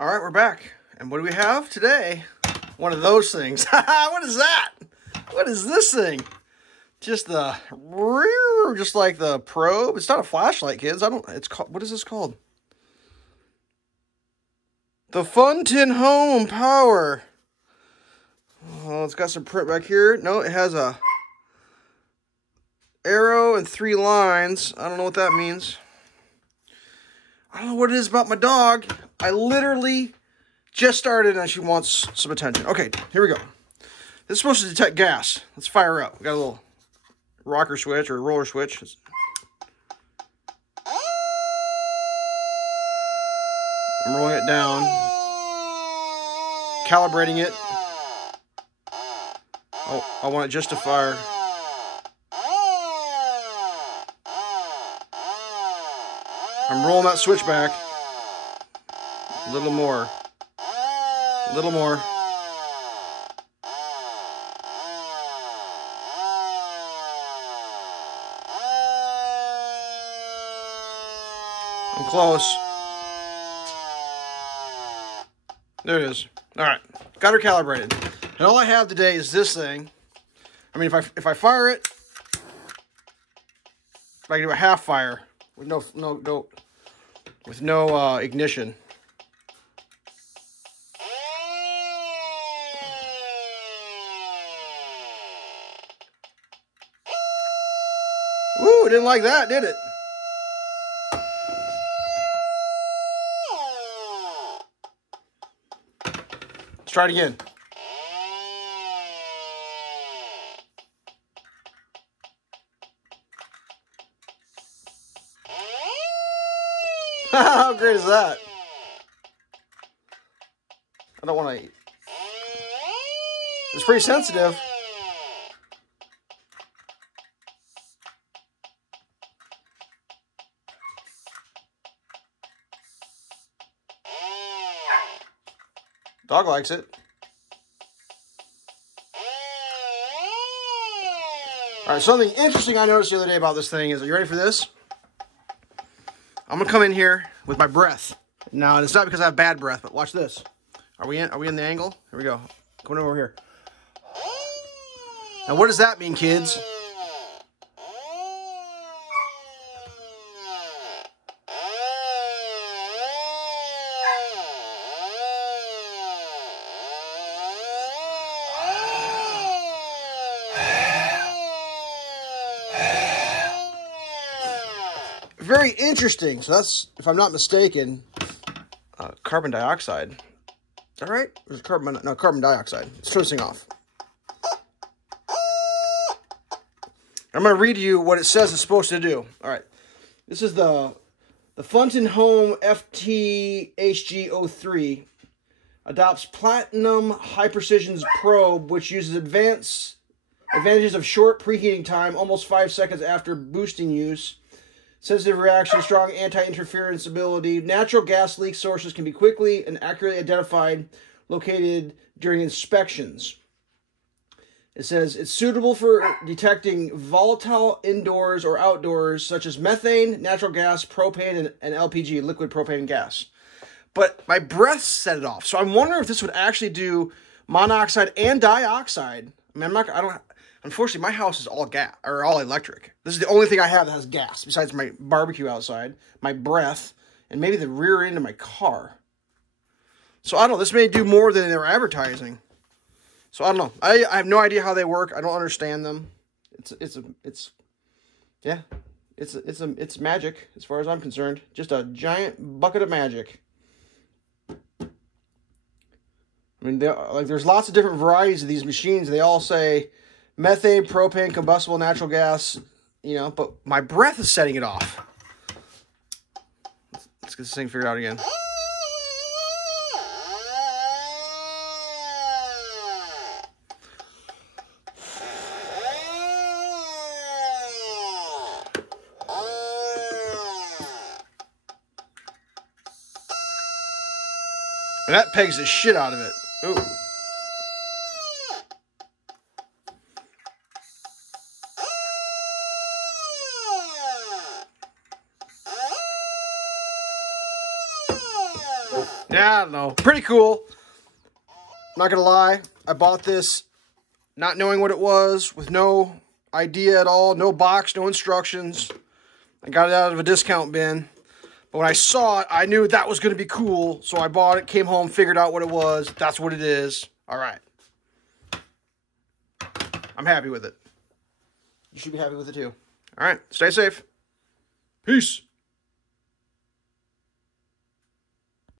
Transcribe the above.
All right, we're back. And what do we have today? One of those things. What is that? What is this thing? Just the rear, just like the probe. It's not a flashlight, kids. It's called, what is this called? The Funtin Home Power. Oh, it's got some print back here. No, it has a arrow and 3 lines. I don't know what that means. I don't know what it is about my dog. I literally just started and she wants some attention. Okay, here we go. This is supposed to detect gas. Let's fire up. We got a little rocker switch or roller switch. I'm rolling it down. Calibrating it. Oh, I want it just to fire. I'm rolling that switch back. A little more. A little more. I'm close. There it is. All right, got her calibrated. And all I have today is this thing. I mean, if I fire it, if I can do a half fire with no ignition. Woo, didn't like that, did it? Let's try it again. How great is that? I don't want to eat. It's pretty sensitive. Dog likes it. All right, something interesting I noticed the other day about this thing is, are you ready for this? I'm gonna come in here with my breath. Now, and it's not because I have bad breath, but watch this. Are we in the angle? Here we go. Coming over here. Now, what does that mean, kids? Very interesting. So that's, if I'm not mistaken, carbon dioxide. Is that right? Or is it carbon? No, carbon dioxide. Let's turn this thing off. I'm going to read you what it says it's supposed to do. All right. This is the Funtin Home FT-HG-03. Adopts platinum high precision probe, which uses advantages of short preheating time, almost 5 seconds after boosting use. Sensitive reaction, strong anti-interference ability. Natural gas leak sources can be quickly and accurately identified, located during inspections. It says it's suitable for detecting volatile indoors or outdoors, such as methane, natural gas, propane, and LPG, liquid propane gas. But my breath set it off. So I'm wondering if this would actually do monoxide and dioxide. I mean, unfortunately, my house is all gas or all electric. This is the only thing I have that has gas, besides my barbecue outside, my breath, and maybe the rear end of my car. So I don't know. This may do more than they're advertising. So I don't know. I have no idea how they work. I don't understand them. It's magic as far as I'm concerned. Just a giant bucket of magic. I mean, there's lots of different varieties of these machines. They all say methane, propane, combustible natural gas, you know, but my breath is setting it off. Let's get this thing figured out again. And that pegs the shit out of it. Ooh. Yeah, I don't know. Pretty cool. Not gonna lie, I bought this not knowing what it was, with no idea at all, no box, no instructions. I got it out of a discount bin. But when I saw it, I knew that was going to be cool. So I bought it, came home, figured out what it was. That's what it is. All right. I'm happy with it. You should be happy with it too. All right. Stay safe. Peace.